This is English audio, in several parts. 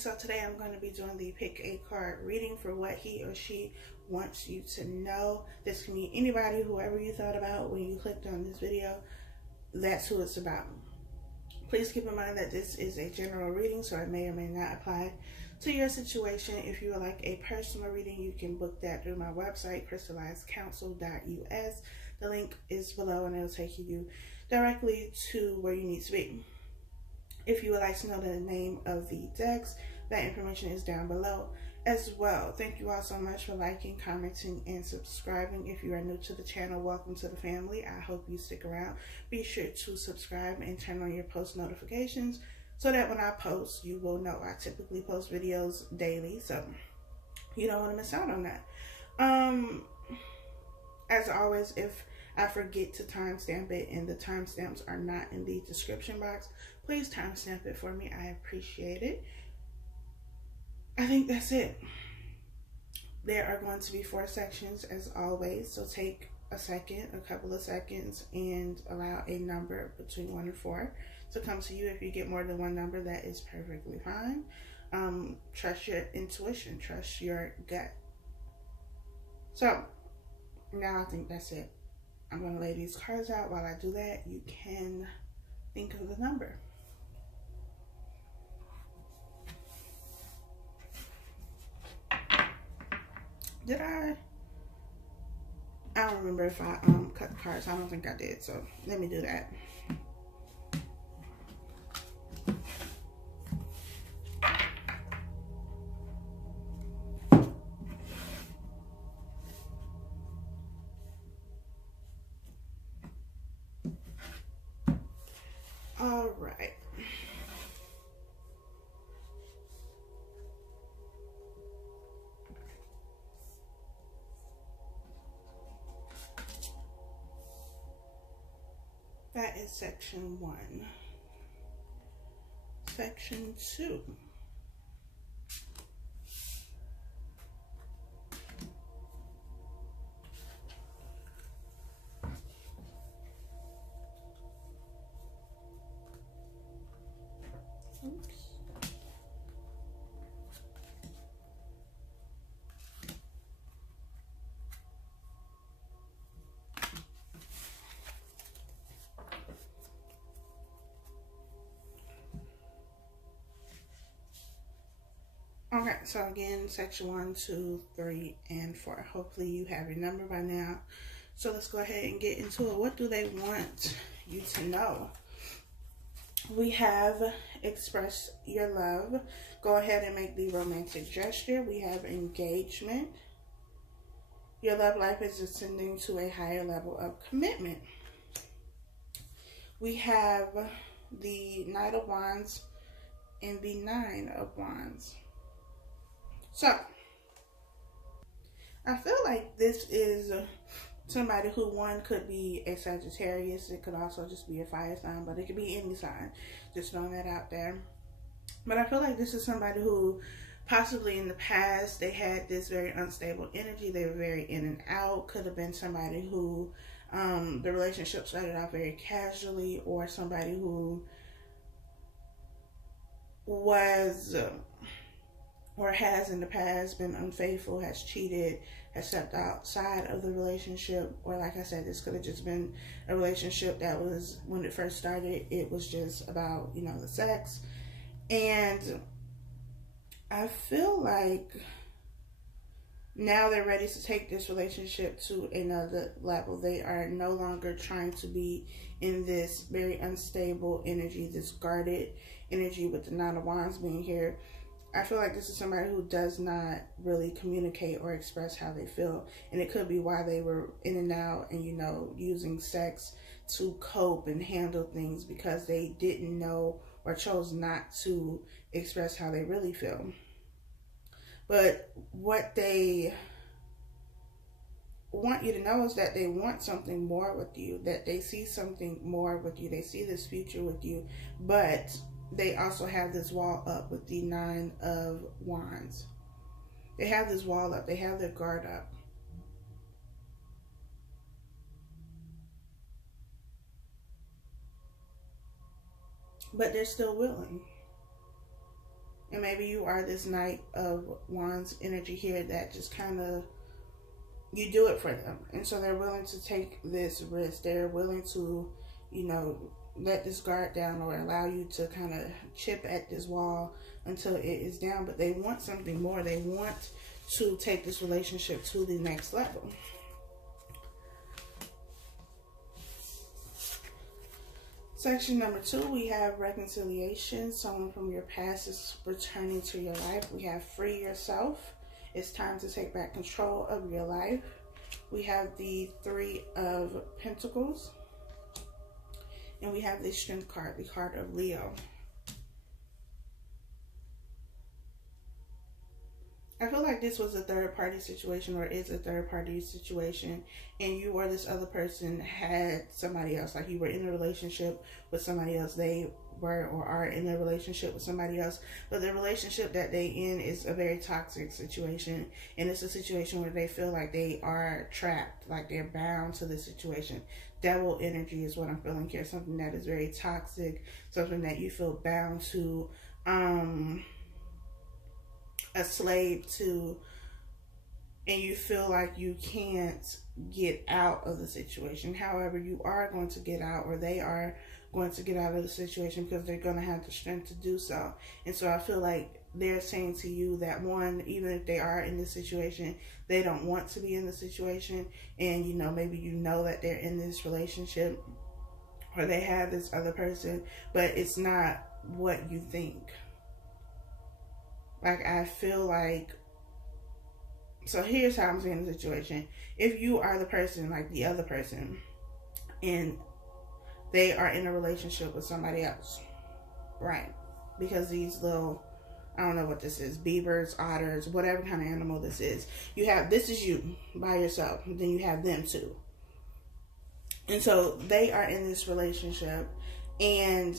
so today I'm going to be doing the pick a card reading for what he or she wants you to know. This can be anybody, whoever you thought about when you clicked on this video. That's who it's about. Please keep in mind that this is a general reading, so it may or may not apply to your situation. If you would like a personal reading, you can book that through my website, CrystallizedCounsel.us. The link is below and it will take you directly to where you need to be. If you would like to know the name of the decks, that information is down below as well. Thank you all so much for liking, commenting, and subscribing. If you are new to the channel, welcome to the family. I hope you stick around. Be sure to subscribe and turn on your post notifications so that when I post, you will know. I typically post videos daily, so you don't want to miss out on that. As always, if I forget to timestamp it and the timestamps are not in the description box, please timestamp it for me. I appreciate it. I think that's it. There are going to be 4 sections as always, so take a couple of seconds, and allow a number between 1 and 4 to come to you. If you get more than one number, that is perfectly fine. Trust your intuition, trust your gut. So now I think that's it. I'm going to lay these cards out. While I do that, you can think of the number. Did I don't remember if I cut the cards. I don't think I did, so let me do that. All right. That is section 1. Section 2. Oops. Okay, so again, section 1, 2, 3, and 4. Hopefully you have your number by now. So let's go ahead and get into it. What do they want you to know? We have express your love. Go ahead and make the romantic gesture. We have engagement. Your love life is ascending to a higher level of commitment. We have the Knight of Wands and the 9 of Wands. So, I feel like this is somebody who, one, could be a Sagittarius. It could also just be a fire sign, but it could be any sign. Just throwing that out there. But I feel like this is somebody who possibly in the past, they had this very unstable energy. They were very in and out. Could have been somebody who the relationship started out very casually, or somebody who was or has in the past been unfaithful, has cheated, has stepped outside of the relationship. Or like I said, this could have just been a relationship that was, when it first started, it was just about, you know, the sex. And I feel like now they're ready to take this relationship to another level. They are no longer trying to be in this very unstable energy, this guarded energy with the 9 of Wands being here. I feel like this is somebody who does not really communicate or express how they feel. And it could be why they were in and out and, you know, using sex to cope and handle things, because they didn't know or chose not to express how they really feel. But what they want you to know is that they want something more with you, that they see something more with you. They see this future with you, but they also have this wall up with the 9 of Wands. They have this wall up. They have their guard up. But they're still willing. And maybe you are this Knight of Wands energy here that just kind of, you do it for them. And so they're willing to take this risk. They're willing to, you know, let this guard down or allow you to kind of chip at this wall until it is down. But they want something more. They want to take this relationship to the next level. Section number 2, we have reconciliation. Someone from your past is returning to your life. We have free yourself. It's time to take back control of your life. We have the 3 of Pentacles. And we have the Strength card, the card of Leo. I feel like this was a third-party situation, or is a third-party situation, and you or this other person had somebody else. Like, you were in a relationship with somebody else. They were or are in a relationship with somebody else, but the relationship that they in is a very toxic situation, and it's a situation where they feel like they are trapped, like they're bound to the situation. Devil energy is what I'm feeling here. Something that is very toxic, something that you feel bound to, a slave to, and you feel like you can't get out of the situation. However, you are going to get out, or they are going to get out of the situation, because they're going to have the strength to do so. And so I feel like they're saying to you that, one, even if they are in this situation, they don't want to be in the situation. And, you know, maybe you know that they're in this relationship, or they have this other person, but it's not what you think. Like, I feel like, so here's how I'm seeing the situation. If you are the person, like the other person, and they are in a relationship with somebody else, right? Because these little, I don't know what this is, beavers, otters, whatever kind of animal this is. You have, this is you by yourself. Then you have them too. And so they are in this relationship, and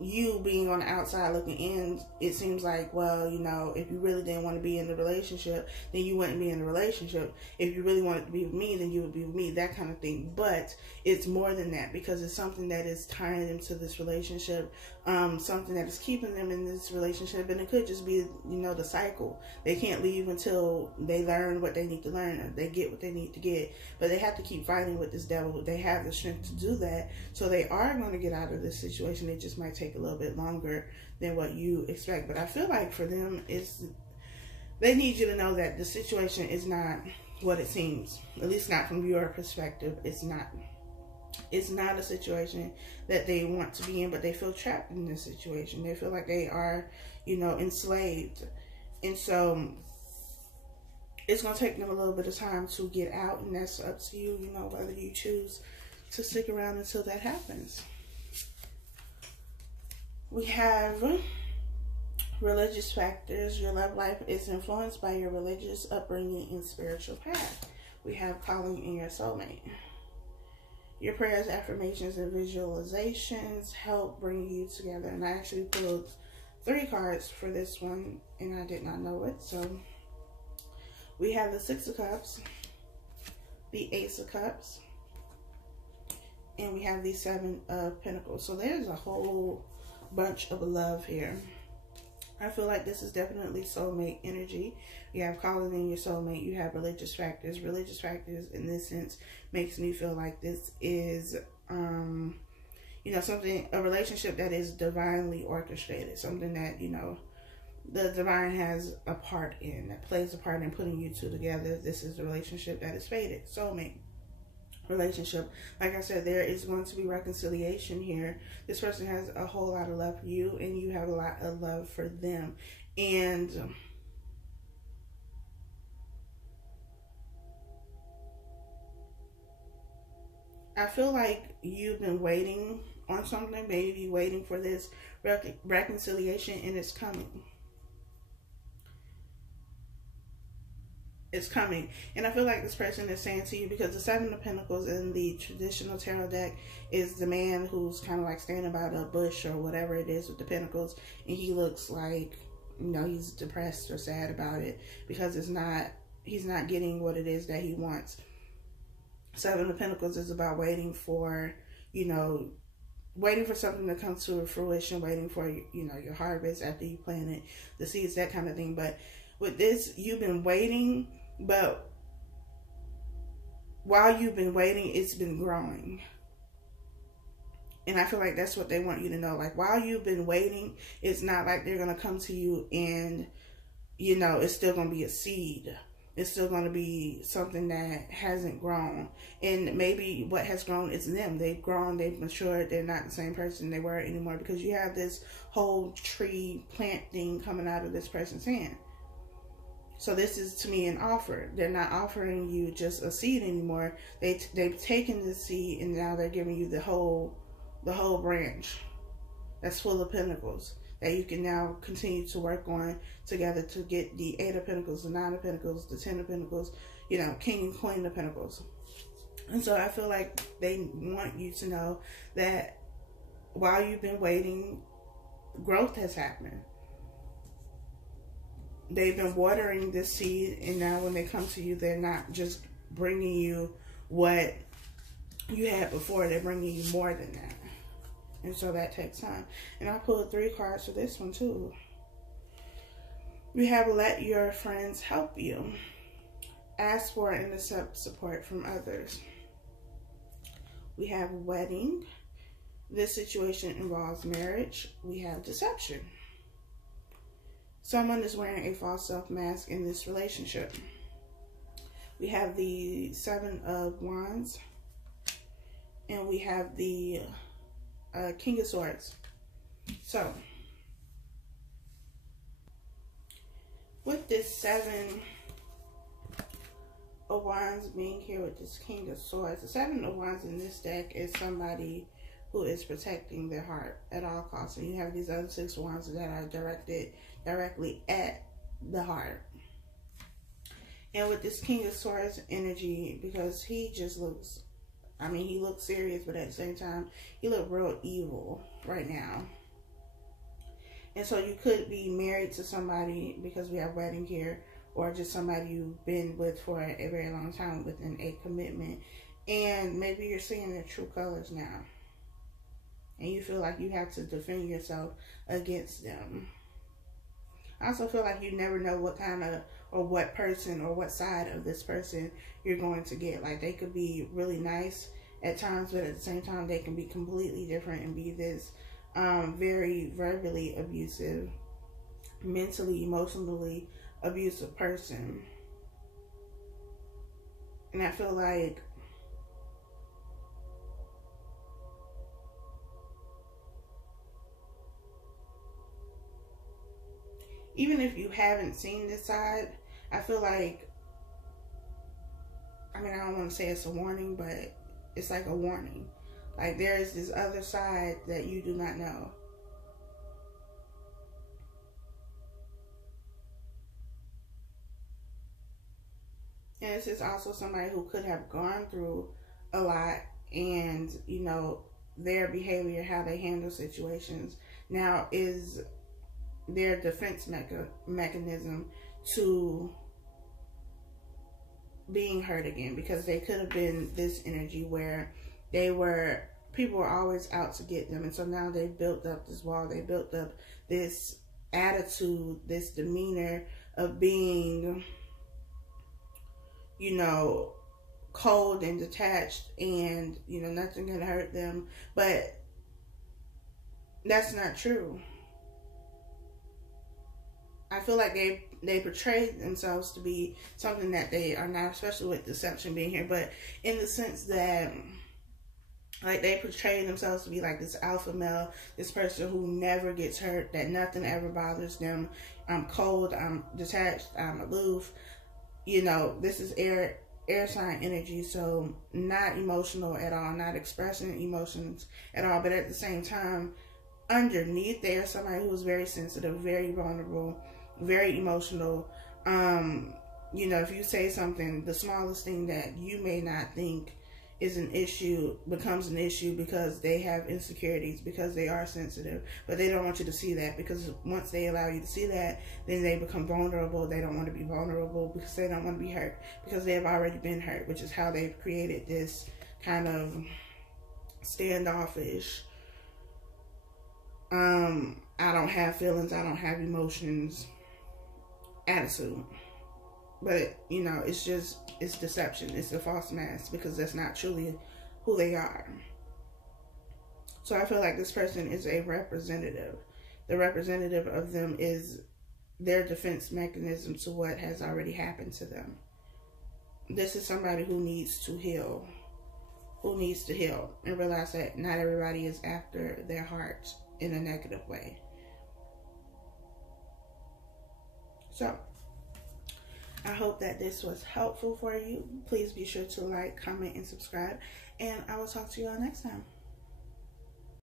you being on the outside looking in, it seems like, well, you know, if you really didn't want to be in the relationship, then you wouldn't be in the relationship. If you really wanted to be with me, then you would be with me, that kind of thing. But it's more than that, because it's something that is tying them to this relationship, something that is keeping them in this relationship. And it could just be, you know, the cycle. They can't leave until they learn what they need to learn, or they get what they need to get. But they have to keep fighting with this devil. They have the strength to do that. So they are going to get out of this situation. It just might take a little bit longer than what you expect. But I feel like for them, they need you to know that the situation is not what it seems. At least not from your perspective. It's not a situation that they want to be in, but they feel trapped in this situation. They feel like they are, you know, enslaved. And so it's going to take them a little bit of time to get out, and that's up to you, you know, whether you choose to stick around until that happens. We have religious factors. Your love life is influenced by your religious upbringing and spiritual path. We have calling in your soulmate. Your prayers, affirmations, and visualizations help bring you together. And I actually pulled 3 cards for this one, and I did not know it. So we have the 6 of Cups, the Ace of Cups, and we have the 7 of Pentacles. So there's a whole bunch of love here. I feel like this is definitely soulmate energy. You have calling in your soulmate. You have religious factors. Religious factors in this sense makes me feel like this is, you know, something, a relationship that is divinely orchestrated. Something that, you know, the divine has a part in, that plays a part in putting you two together. This is a relationship that is fated. Soulmate relationship. Like I said, there is going to be reconciliation here. This person has a whole lot of love for you, and you have a lot of love for them. And I feel like you've been waiting on something, maybe waiting for this reconciliation, and it's coming. It's coming. And I feel like this person is saying to you, because the 7 of Pentacles in the traditional tarot deck is the man who's kind of like standing by the bush or whatever it is with the pentacles, and he looks like, you know, he's depressed or sad about it because he's not getting what it is that he wants. 7 of Pentacles is about waiting for, you know, waiting for something to come to fruition, waiting for, you know, your harvest after you planted the seeds, that kind of thing. But with this, you've been waiting, but while you've been waiting, it's been growing. And I feel like that's what they want you to know. Like, while you've been waiting, it's not like they're going to come to you and, you know, it's still going to be a seed. It's still going to be something that hasn't grown. And maybe what has grown is them. They've grown, they've matured, they're not the same person they were anymore, because you have this whole tree plant thing coming out of this person's hand. So this is, to me, an offer. They're not offering you just a seed anymore. They've taken the seed and now they're giving you the whole branch that's full of pentacles that you can now continue to work on together to get the 8 of Pentacles, the 9 of Pentacles, the 10 of Pentacles, you know, King and Queen of Pentacles. And so I feel like they want you to know that while you've been waiting, growth has happened. They've been watering this seed, and now when they come to you, they're not just bringing you what you had before. They're bringing you more than that. And so that takes time. And I pulled 3 cards for this one too. We have let your friends help you. Ask for and accept support from others. We have wedding. This situation involves marriage. We have deception. Someone is wearing a false self-mask in this relationship. We have the 7 of Wands. And we have the King of Swords. So, with this 7 of Wands being here with this King of Swords, the 7 of Wands in this deck is somebody who is protecting their heart at all costs. And you have these other 6 Wands that are directed directly at the heart. And with this King of Swords energy, because he just looks, I mean, he looks serious, but at the same time, he looks real evil right now. And so you could be married to somebody, because we have wedding here, or just somebody you've been with for a very long time within a commitment. And maybe you're seeing their true colors now. And you feel like you have to defend yourself against them. I also feel like you never know what kind of, or what person, or what side of this person you're going to get. Like, they could be really nice at times, but at the same time, they can be completely different and be this very verbally abusive, mentally, emotionally abusive person. And I feel like even if you haven't seen this side, I feel like, I mean, I don't want to say it's a warning, but it's like a warning. Like, there is this other side that you do not know. And this is also somebody who could have gone through a lot, and, you know, their behavior, how they handle situations now is their defense mechanism to being hurt again, because they could have been this energy where people were always out to get them, and so now they built up this wall, they built up this attitude, this demeanor of being, you know, cold and detached, and, you know, nothing can hurt them. But that's not true. I feel like they portrayed themselves to be something that they are not, especially with deception being here, but in the sense that, like, they portray themselves to be like this alpha male, this person who never gets hurt, that nothing ever bothers them. I'm cold, I'm detached, I'm aloof. You know, this is air sign energy, so not emotional at all, not expressing emotions at all, but at the same time, underneath there, somebody who's very sensitive, very vulnerable, very emotional. You know, if you say something, the smallest thing that you may not think is an issue becomes an issue because they have insecurities, because they are sensitive, but they don't want you to see that, because once they allow you to see that, then they become vulnerable. They don't want to be vulnerable because they don't want to be hurt, because they have already been hurt, which is how they've created this kind of standoffish I don't have feelings, I don't have emotions attitude. But, you know, it's deception. It's a false mask, because that's not truly who they are. So I feel like this person is a representative. The representative of them is their defense mechanism to what has already happened to them. This is somebody who needs to heal. Who needs to heal and realize that not everybody is after their heart in a negative way. So, I hope that this was helpful for you. Please be sure to like, comment, and subscribe. And I will talk to you all next time.